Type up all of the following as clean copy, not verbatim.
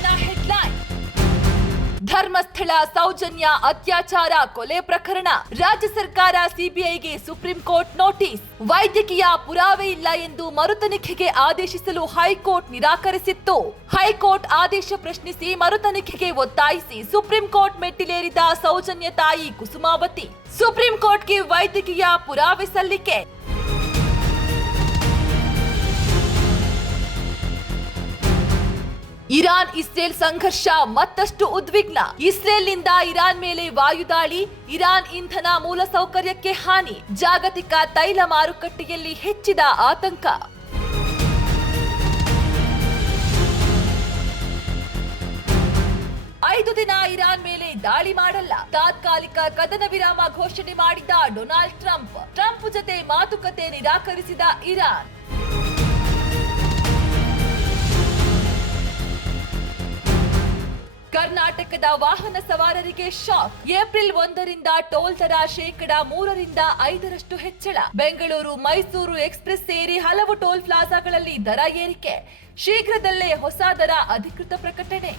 ಇವತ್ತಿನ ಹೆಡ್ಲೈನ್. ಧರ್ಮಸ್ಥಳ ಸೌಜನ್ಯ ಅತ್ಯಾಚಾರ ಕೊಲೆ ಪ್ರಕರಣ, ರಾಜ್ಯ ಸರ್ಕಾರ ಸಿಬಿಐಗೆ ಸುಪ್ರೀಂ ಕೋರ್ಟ್ ನೋಟಿಸ್. ವೈದ್ಯಕೀಯ ಪುರಾವೆ ಇಲ್ಲ ಎಂದು ಮರುತನಿಖೆಗೆ ಆದೇಶಿಸಲು ಹೈಕೋರ್ಟ್ ನಿರಾಕರಿಸಿತ್ತು. ಹೈಕೋರ್ಟ್ ಆದೇಶ ಪ್ರಶ್ನಿಸಿ ಮರುತನಿಖೆಗೆ ಒತ್ತಾಯಿಸಿ ಸುಪ್ರೀಂ ಕೋರ್ಟ್ ಮೆಟ್ಟಿಲೇರಿದ ಸೌಜನ್ಯ ತಾಯಿ ಕುಸುಮಾವತಿ. ಸುಪ್ರೀಂ ಕೋರ್ಟ್ಗೆ ವೈದ್ಯಕೀಯ ಪುರಾವೆ ಸಲ್ಲಿಕೆ. ಇರಾನ್ ಇಸ್ರೇಲ್ ಸಂಘರ್ಷ ಮತ್ತಷ್ಟು ಉದ್ವಿಗ್ನ. ಇಸ್ರೇಲ್ನಿಂದ ಇರಾನ್ ಮೇಲೆ ವಾಯುದಾಳಿ, ಇರಾನ್ ಇಂಧನ ಮೂಲಸೌಕರ್ಯಕ್ಕೆ ಹಾನಿ, ಜಾಗತಿಕ ತೈಲ ಮಾರುಕಟ್ಟೆಯಲ್ಲಿ ಹೆಚ್ಚಿದ ಆತಂಕ. ಐದು ದಿನ ಇರಾನ್ ಮೇಲೆ ದಾಳಿ ಮಾಡಲ್ಲ, ತಾತ್ಕಾಲಿಕ ಕದನ ವಿರಾಮ ಘೋಷಣೆ ಮಾಡಿದ ಡೊನಾಲ್ಡ್ ಟ್ರಂಪ್ ಜೊತೆ ಮಾತುಕತೆ ನಿರಾಕರಿಸಿದ ಇರಾನ್. ಕರ್ನಾಟಕದ ವಾಹನ ಸವಾರರಿಗೆ ಶಾಕ್. ಏಪ್ರಿಲ್ 1ರಿಂದ ಟೋಲ್ ದರ ಶೇಕಡಾ 3ರಿಂದ 5 ಹೆಚ್ಚಳ. ಬೆಂಗಳೂರು ಮೈಸೂರು ಎಕ್ಸ್ಪ್ರೆಸ್ ಸೇರಿ ಹಲವು ಟೋಲ್ ಪ್ಲಾಜಾಗಳಲ್ಲಿ ದರ ಏರಿಕೆ. ಶೀಘ್ರದಲ್ಲೇ ಹೊಸ ದರ ಅಧಿಕೃತ ಪ್ರಕಟಣೆ.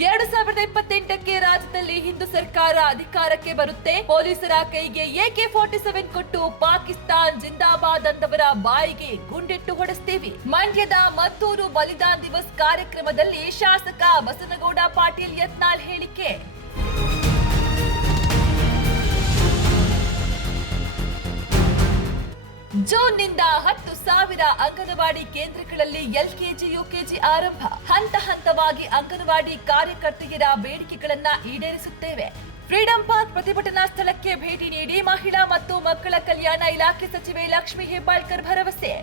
2028ಕ್ಕೆ ರಾಜ್ಯದಲ್ಲಿ ಹಿಂದೂ ಸರ್ಕಾರ ಅಧಿಕಾರಕ್ಕೆ ಬರುತ್ತೆ. ಪೊಲೀಸರ ಕೈಗೆ AK-47 ಕೊಟ್ಟು ಪಾಕಿಸ್ತಾನ್ ಜಿಂದಾಬಾದ್ ಅಂದವರ ಬಾಯಿಗೆ ಗುಂಡಿಟ್ಟು ಹೊಡೆಸ್ತೀವಿ. ಮಂಡ್ಯದ ಮತ್ತೂರು ಬಲಿದಾನ್ ದಿವಸ್ ಕಾರ್ಯಕ್ರಮದಲ್ಲಿ ಶಾಸಕ ಬಸನಗೌಡ ಪಾಟೀಲ್ ಯತ್ನಾಳ್ ಹೇಳಿಕೆ. ಜೂನ್ನಿಂದ 10,000 ಅಂಗನವಾಡಿ ಕೇಂದ್ರಗಳಲ್ಲಿ LKG, UKG ಆರಂಭ. ಹಂತ ಹಂತವಾಗಿ ಅಂಗನವಾಡಿ ಕಾರ್ಯಕರ್ತೆಯರ ಬೇಡಿಕೆಗಳನ್ನ ಈಡೇರಿಸುತ್ತೇವೆ. ಫ್ರೀಡಂ ಪಾರ್ಕ್ ಪ್ರತಿಭಟನಾ ಸ್ಥಳಕ್ಕೆ ಭೇಟಿ ನೀಡಿ ಮಹಿಳಾ ಮತ್ತು ಮಕ್ಕಳ ಕಲ್ಯಾಣ ಇಲಾಖೆ ಸಚಿವೆ ಲಕ್ಷ್ಮೀ ಹೆಬ್ಬಾಳ್ಕರ್ ಭರವಸೆ.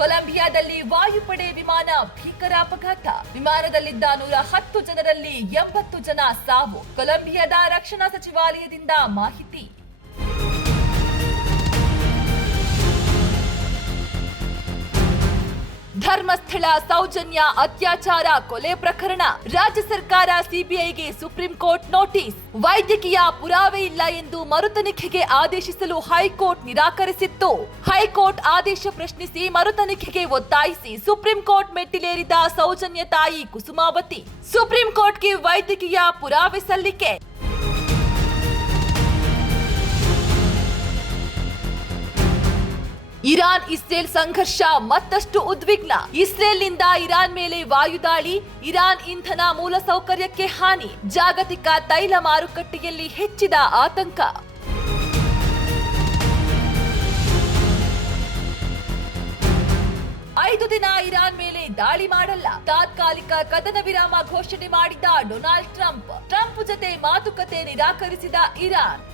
ಕೊಲಂಬಿಯಾದಲ್ಲಿ ವಾಯುಪಡೆ ವಿಮಾನ ಭೀಕರ ಅಪಘಾತ. ವಿಮಾನದಲ್ಲಿದ್ದ 110 ಜನರಲ್ಲಿ 80 ಜನ ಸಾವು. ಕೊಲಂಬಿಯಾದ ರಕ್ಷಣಾ ಸಚಿವಾಲಯದಿಂದ ಮಾಹಿತಿ. ಧರ್ಮಸ್ಥಳ ಸೌಜನ್ಯ ಅತ್ಯಾಚಾರ ಕೊಲೆ ಪ್ರಕರಣ, ರಾಜ್ಯ ಸರ್ಕಾರ ಸಿಬಿಐಗೆ ಸುಪ್ರೀಂ ಕೋರ್ಟ್ ನೋಟಿಸ್. ವೈದ್ಯಕೀಯ ಪುರಾವೆ ಇಲ್ಲ ಎಂದು ಮರುತನಿಖೆಗೆ ಆದೇಶಿಸಲು ಹೈಕೋರ್ಟ್ ನಿರಾಕರಿಸಿತ್ತು. ಹೈಕೋರ್ಟ್ ಆದೇಶ ಪ್ರಶ್ನಿಸಿ ಮರುತನಿಖೆಗೆ ಒತ್ತಾಯಿಸಿ ಸುಪ್ರೀಂ ಕೋರ್ಟ್ ಮೆಟ್ಟಿಲೇರಿದ ಸೌಜನ್ಯ ತಾಯಿ ಕುಸುಮಾವತಿ. ಸುಪ್ರೀಂ ಕೋರ್ಟ್ಗೆ ವೈದ್ಯಕೀಯ ಪುರಾವೆ ಸಲ್ಲಿಕೆ. ಇರಾನ್ ಇಸ್ರೇಲ್ ಸಂಘರ್ಷ ಮತ್ತಷ್ಟು ಉದ್ವಿಗ್ನ. ಇಸ್ರೇಲ್ನಿಂದ ಇರಾನ್ ಮೇಲೆ ವಾಯುದಾಳಿ, ಇರಾನ್ ಇಂಧನ ಮೂಲಸೌಕರ್ಯಕ್ಕೆ ಹಾನಿ, ಜಾಗತಿಕ ತೈಲ ಮಾರುಕಟ್ಟೆಯಲ್ಲಿ ಹೆಚ್ಚಿದ ಆತಂಕ. ಐದು ದಿನ ಇರಾನ್ ಮೇಲೆ ದಾಳಿ ಮಾಡಲ್ಲ, ತಾತ್ಕಾಲಿಕ ಕದನ ವಿರಾಮ ಘೋಷಣೆ ಮಾಡಿದ ಡೊನಾಲ್ಡ್ ಟ್ರಂಪ್ ಜೊತೆ ಮಾತುಕತೆ ನಿರಾಕರಿಸಿದ ಇರಾನ್.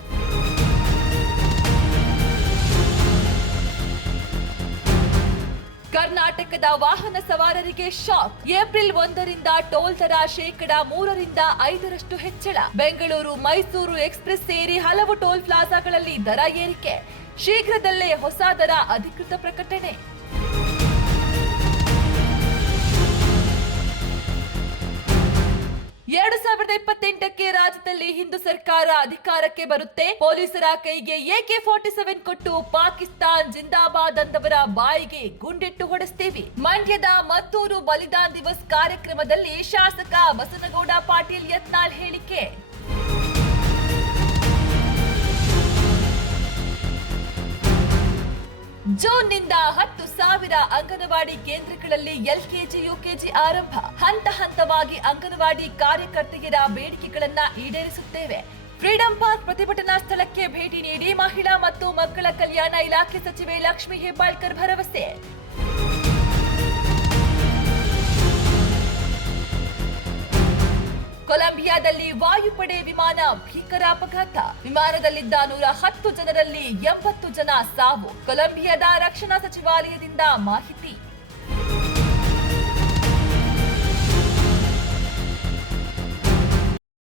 ಕರ್ನಾಟಕದ ವಾಹನ ಸವಾರರಿಗೆ ಶಾಕ್. ಏಪ್ರಿಲ್ 1ರಿಂದ ಟೋಲ್ ದರ ಶೇಕಡಾ 3ರಿಂದ 5 ಹೆಚ್ಚಳ. ಬೆಂಗಳೂರು ಮೈಸೂರು ಎಕ್ಸ್ಪ್ರೆಸ್ ಸೇರಿ ಹಲವು ಟೋಲ್ ಪ್ಲಾಜಾಗಳಲ್ಲಿ ದರ ಏರಿಕೆ. ಶೀಘ್ರದಲ್ಲೇ ಹೊಸ ದರ ಅಧಿಕೃತ ಪ್ರಕಟಣೆ. 2028ಕ್ಕೆ ರಾಜ್ಯದಲ್ಲಿ ಹಿಂದೂ ಸರ್ಕಾರ ಅಧಿಕಾರಕ್ಕೆ ಬರುತ್ತೆ. ಪೊಲೀಸರ ಕೈಗೆ AK-47 ಕೊಟ್ಟು ಪಾಕಿಸ್ತಾನ್ ಜಿಂದಾಬಾದ್ ಅಂದವರ ಬಾಯಿಗೆ ಗುಂಡಿಟ್ಟು ಹೊಡೆಸ್ತೀವಿ. ಮಂಡ್ಯದ ಮತ್ತೂರು ಬಲಿದಾನ್ ದಿವಸ್ ಕಾರ್ಯಕ್ರಮದಲ್ಲಿ ಶಾಸಕ ಬಸನಗೌಡ ಪಾಟೀಲ್ ಯತ್ನಾಳ್ ಹೇಳಿಕೆ. ಜೂನ್ನಿಂದ 10,000 ಅಂಗನವಾಡಿ ಕೇಂದ್ರಗಳಲ್ಲಿ LKG, UKG ಆರಂಭ. ಹಂತ ಹಂತವಾಗಿ ಅಂಗನವಾಡಿ ಕಾರ್ಯಕರ್ತೆಯರ ಬೇಡಿಕೆಗಳನ್ನ ಈಡೇರಿಸುತ್ತೇವೆ. ಫ್ರೀಡಂ ಪಾರ್ಕ್ ಪ್ರತಿಭಟನಾ ಸ್ಥಳಕ್ಕೆ ಭೇಟಿ ನೀಡಿ ಮಹಿಳಾ ಮತ್ತು ಮಕ್ಕಳ ಕಲ್ಯಾಣ ಇಲಾಖೆ ಸಚಿವೆ ಲಕ್ಷ್ಮೀ ಹೆಬ್ಬಾಳ್ಕರ್ ಭರವಸೆ. ಕೊಲಂಬಿಯಾದಲ್ಲಿ ವಾಯುಪಡೆ ವಿಮಾನ ಭೀಕರ ಅಪಘಾತ. ವಿಮಾನದಲ್ಲಿದ್ದ 110 ಜನರಲ್ಲಿ 80 ಜನ ಸಾವು. ಕೊಲಂಬಿಯಾದ ರಕ್ಷಣಾ ಸಚಿವಾಲಯದಿಂದ ಮಾಹಿತಿ.